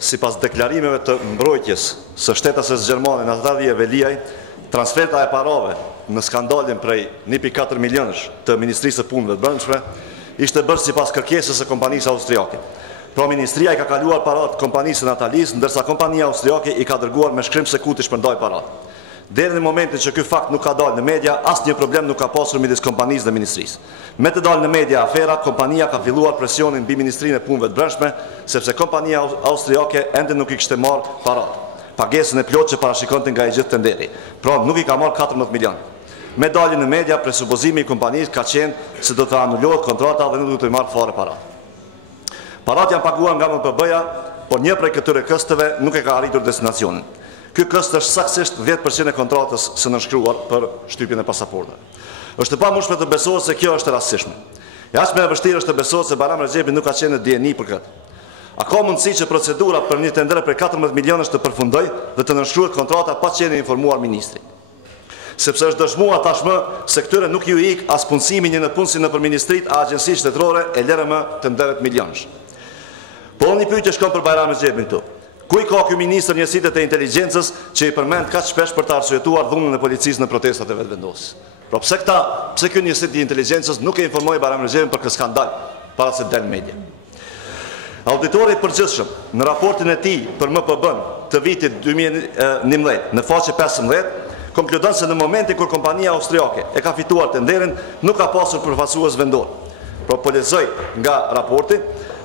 sipas deklarimeve të mbrojtjes së shtetasës gjermane Natalia Veliaj, transferta e parave në skandalin prej 1.4 milionësh të Ministrisë së Punëve të Brendshme ishte bërë sipas kërkesës së kompanisë austriake. Pra Ministria i ka kaluar parat kompanisë Natalis, ndërsa kompania austriake i ka dërguar me shkrim se ku të shpërndaj parat. Deri në momentin që ky fakt nuk ka dalë në media, asnjë problem nuk ka pasur midis kompanisë dhe ministrisë. Me të dalë në media afera, kompania ka filluar presionin mbi Ministrinë e Punëve të Brendshme, sepse kompania austriake ende nuk i kishte marrë parat. Pagesën e plotë që parashikonte nga i gjithë tenderi. Pra nuk i ka marrë 14 milion. Me daljen në media, presupozimi i kompanisë ka qenë se do të anulohet kontrata dhe nuk do të marrë fare parat. Parat janë paguar nga MPB-ja, por një prej këtyre kësteve nuk e ka arritur destinacionin. Ky këst është saktësisht 10% e kontratës së nënshkruar për shtypjen e pasaportave. Është e pamundur të besohet se kjo është e rastësishme. Jashtë më e vështirë është të besohet se Bayram Rexhepi nuk ka qenë në dieni për këtë. A ka mundësi që procedura për një tender për 14 milionësh të përfundoj dhe të nënshkruhet kontrata pa qenë informuar ministri? Sepse është dëshmuar tashmë se këtyre nuk ju ik as punësimi një në punësi nëpër ministrit a agjencisë shtetërore e LRM të 9 milionësh. Po një pyetje shkon për Bayram Rexhepin këtu. Ku i ka ky ministër njësitë të inteligjencës që i përmend kaq shpesh për të arsyetuar dhunën e policisë në protestat e vetvendosjes? Pra pse ky njësitë i inteligjencës nuk e informoi Bayram Rexhepin për këtë skandal para se del në media? Auditori i përgjithshëm në raportin e tij për MPB-n të vitit 2011 në faqe 15 konkludon se në momentin kur kompania austriake e ka fituar tenderin nuk ka pasur përfaqësues vendor. Pra po lexoj nga raporti.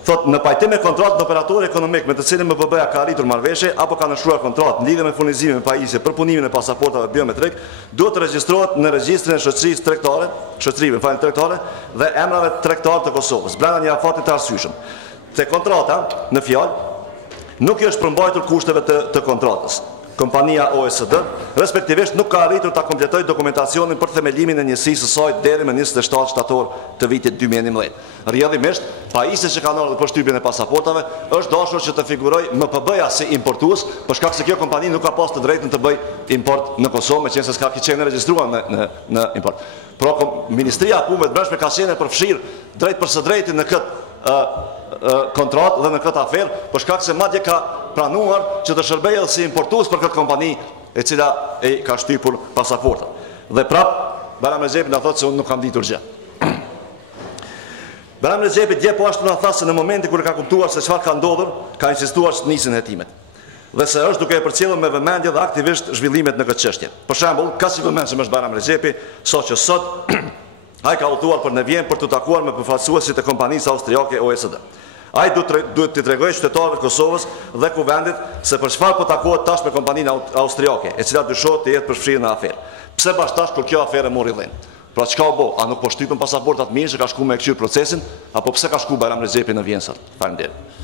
Thot, në pajtim me kontratë në operator ekonomik me të cilin MPB-ja ka arritur marrëveshje apo ka nënshkruar kontratë në lidhje me furnizimin me pajisje për punimin e pasaportave biometrik, duhet të regjistrohet në regjistrin e shoqërisë tregtare dhe emrave tregtar të Kosovës, brenda një afatit të arsyeshëm. Te kontrata, në fjalë, nuk i është përmbajtur kushteve të kontratës. Kompania OSD, respektivisht nuk ka arritur ta kompletojë dokumentacionin për themelimin e njësisë së saj deri më 27 shtator të vitit 2011. Rrjedhimisht, pajisja që kanë ardhur për shtypjen e pasaportave është dashur që të figurojë MPB-ja si importues, për shkak se kjo kompani nuk ka pas të drejtën të bëjë import në Kosovë, meqense s'ka qenë regjistruar në import. Pra Ministria e Punëve të Brendshme ka qenë përfshirë drejt për së drejti në këtë kontratë dhe në këtë aferë, për shkak se madje ka pranuar që të shërbejë edhe si importues për këtë kompani e cila e ka shtypur pasaportat. Dhe prap Bayram Rexhepi na thotë se unë nuk kam ditur gjë. Bayram Rexhepi dje po ashtu na tha se në momentin kur ka kuptuar se çfarë ka ndodhur, ka insistuar të nisin hetimet. Dhe se është duke e përcjellur me vëmendje dhe aktivisht zhvillimet në këtë çështje. Për shembull, ka si vëmendshëm është Bayram Rexhepi, që sot ai ka udhëtuar për në Vjenë për të takuar me përfaqësuesit e kompanisë austriake OSD. Ai duhet të tregojë qytetarëve të Kosovës dhe kuvendit se për çfarë po takohet tash me kompaninë austriake, e cila dyshohet të jetë përfshirë në aferë. Pse bash tash kur kjo aferë mori vend? Pra çka u bë? A nuk po shtypën pasaportat mirë që ka shkuar me këqyr procesin, apo pse ka shkuar Bayram Rexhepi në Vjenë sot? Faleminderit.